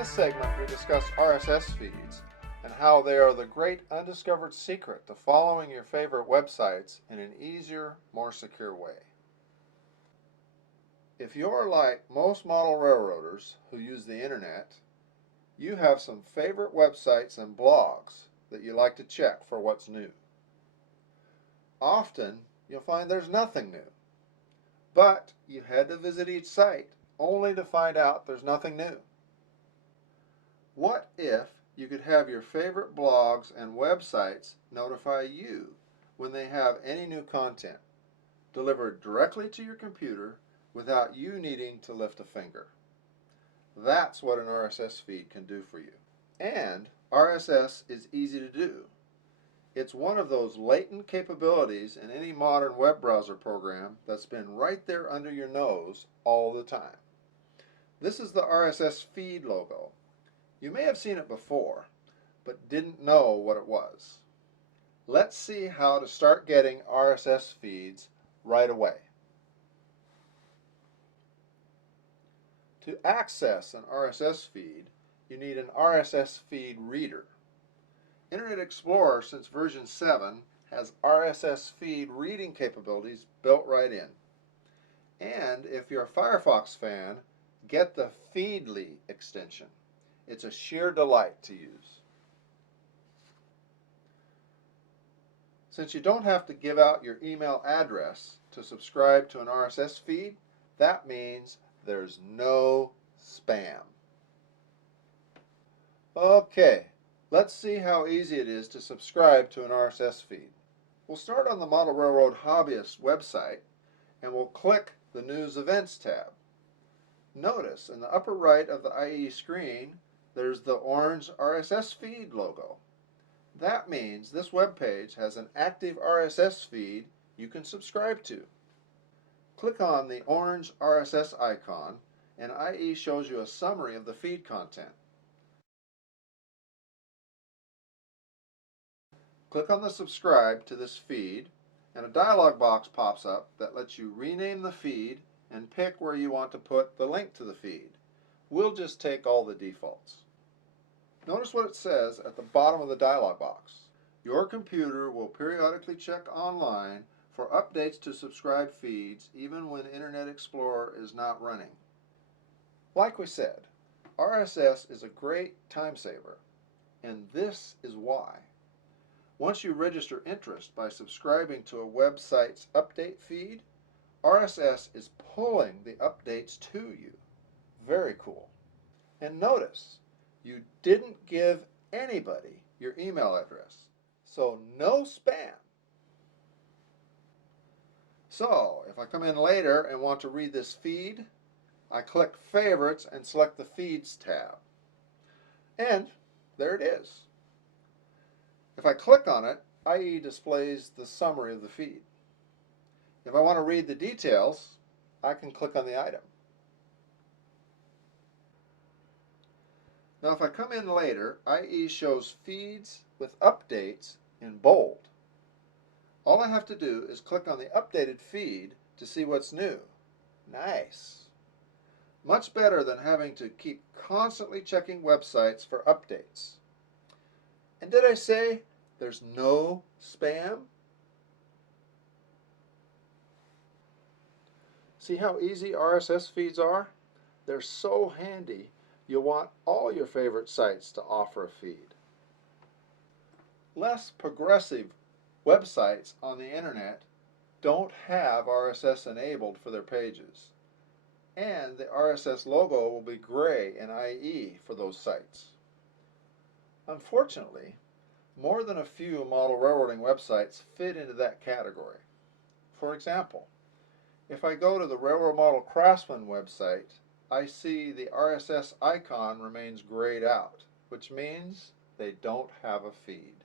this segment, we discuss RSS feeds and how they are the great undiscovered secret to following your favorite websites in an easier, more secure way. If you're like most model railroaders who use the internet, you have some favorite websites and blogs that you like to check for what's new. Often, you'll find there's nothing new, but you had to visit each site only to find out there's nothing new. What if you could have your favorite blogs and websites notify you when they have any new content, delivered directly to your computer without you needing to lift a finger? That's what an RSS feed can do for you. And RSS is easy to do. It's one of those latent capabilities in any modern web browser program that's been right there under your nose all the time. This is the RSS feed logo. You may have seen it before, but didn't know what it was. Let's see how to start getting RSS feeds right away. To access an RSS feed, you need an RSS feed reader. Internet Explorer, since version 7, has RSS feed reading capabilities built right in. And if you're a Firefox fan, get the Feedly extension. It's a sheer delight to use. Since you don't have to give out your email address to subscribe to an RSS feed, that means there's no spam. Okay, let's see how easy it is to subscribe to an RSS feed. We'll start on the Model Railroad Hobbyist website and we'll click the News Events tab. Notice in the upper right of the IE screen there's the orange RSS feed logo. That means this web page has an active RSS feed you can subscribe to. Click on the orange RSS icon and IE shows you a summary of the feed content. Click on the subscribe to this feed and a dialog box pops up that lets you rename the feed and pick where you want to put the link to the feed. We'll just take all the defaults. Notice what it says at the bottom of the dialog box. Your computer will periodically check online for updates to subscribed feeds even when Internet Explorer is not running. Like we said, RSS is a great time saver, and this is why. Once you register interest by subscribing to a website's update feed, RSS is pulling the updates to you. Very cool. And notice, you didn't give anybody your email address, so no spam. So, if I come in later and want to read this feed, I click Favorites and select the Feeds tab. And there it is. If I click on it, IE displays the summary of the feed. If I want to read the details, I can click on the item. Now if I come in later, IE shows feeds with updates in bold. All I have to do is click on the updated feed to see what's new. Nice. Much better than having to keep constantly checking websites for updates. And did I say there's no spam? See how easy RSS feeds are? They're so handy. You'll want all your favorite sites to offer a feed. Less progressive websites on the internet don't have RSS enabled for their pages. And the RSS logo will be gray in IE for those sites. Unfortunately, more than a few model railroading websites fit into that category. For example, if I go to the Railroad Model Craftsman website, I see the RSS icon remains grayed out, which means they don't have a feed.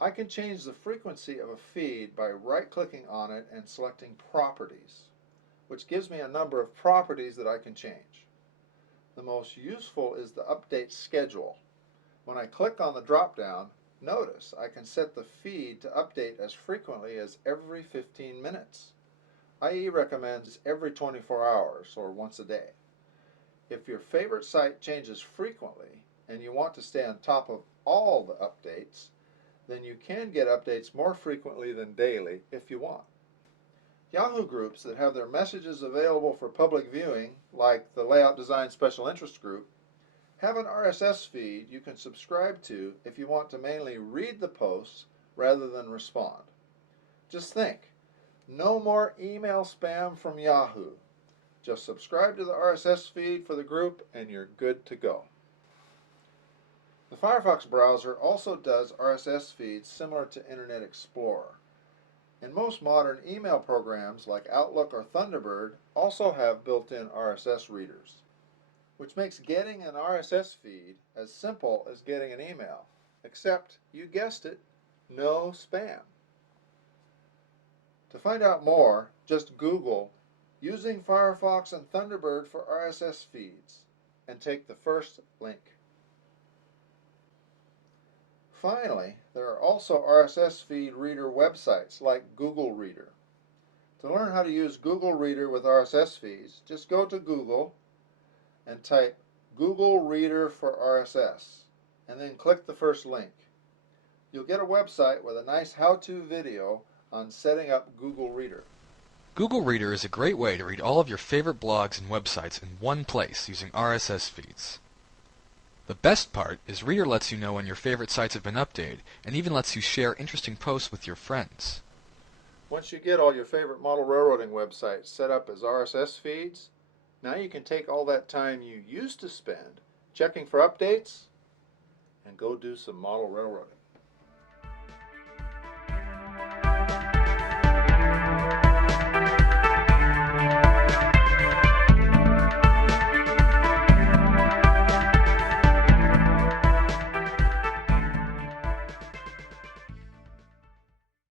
I can change the frequency of a feed by right-clicking on it and selecting Properties, which gives me a number of properties that I can change. The most useful is the update schedule. When I click on the drop-down, notice I can set the feed to update as frequently as every 15 minutes. IE recommends every 24 hours or once a day. If your favorite site changes frequently and you want to stay on top of all the updates, then you can get updates more frequently than daily if you want. Yahoo groups that have their messages available for public viewing, like the Layout Design Special Interest Group, have an RSS feed you can subscribe to if you want to mainly read the posts rather than respond. Just think, no more email spam from Yahoo. Just subscribe to the RSS feed for the group and you're good to go. The Firefox browser also does RSS feeds similar to Internet Explorer. And most modern email programs like Outlook or Thunderbird also have built-in RSS readers, which makes getting an RSS feed as simple as getting an email, except, you guessed it, no spam. To find out more, just Google using Firefox and Thunderbird for RSS feeds and take the first link. Finally, there are also RSS feed reader websites like Google Reader. To learn how to use Google Reader with RSS feeds, just go to Google and type Google Reader for RSS and then click the first link. You'll get a website with a nice how-to video on setting up Google Reader. Google Reader is a great way to read all of your favorite blogs and websites in one place using RSS feeds. The best part is Reader lets you know when your favorite sites have been updated and even lets you share interesting posts with your friends. Once you get all your favorite model railroading websites set up as RSS feeds, now you can take all that time you used to spend checking for updates and go do some model railroading.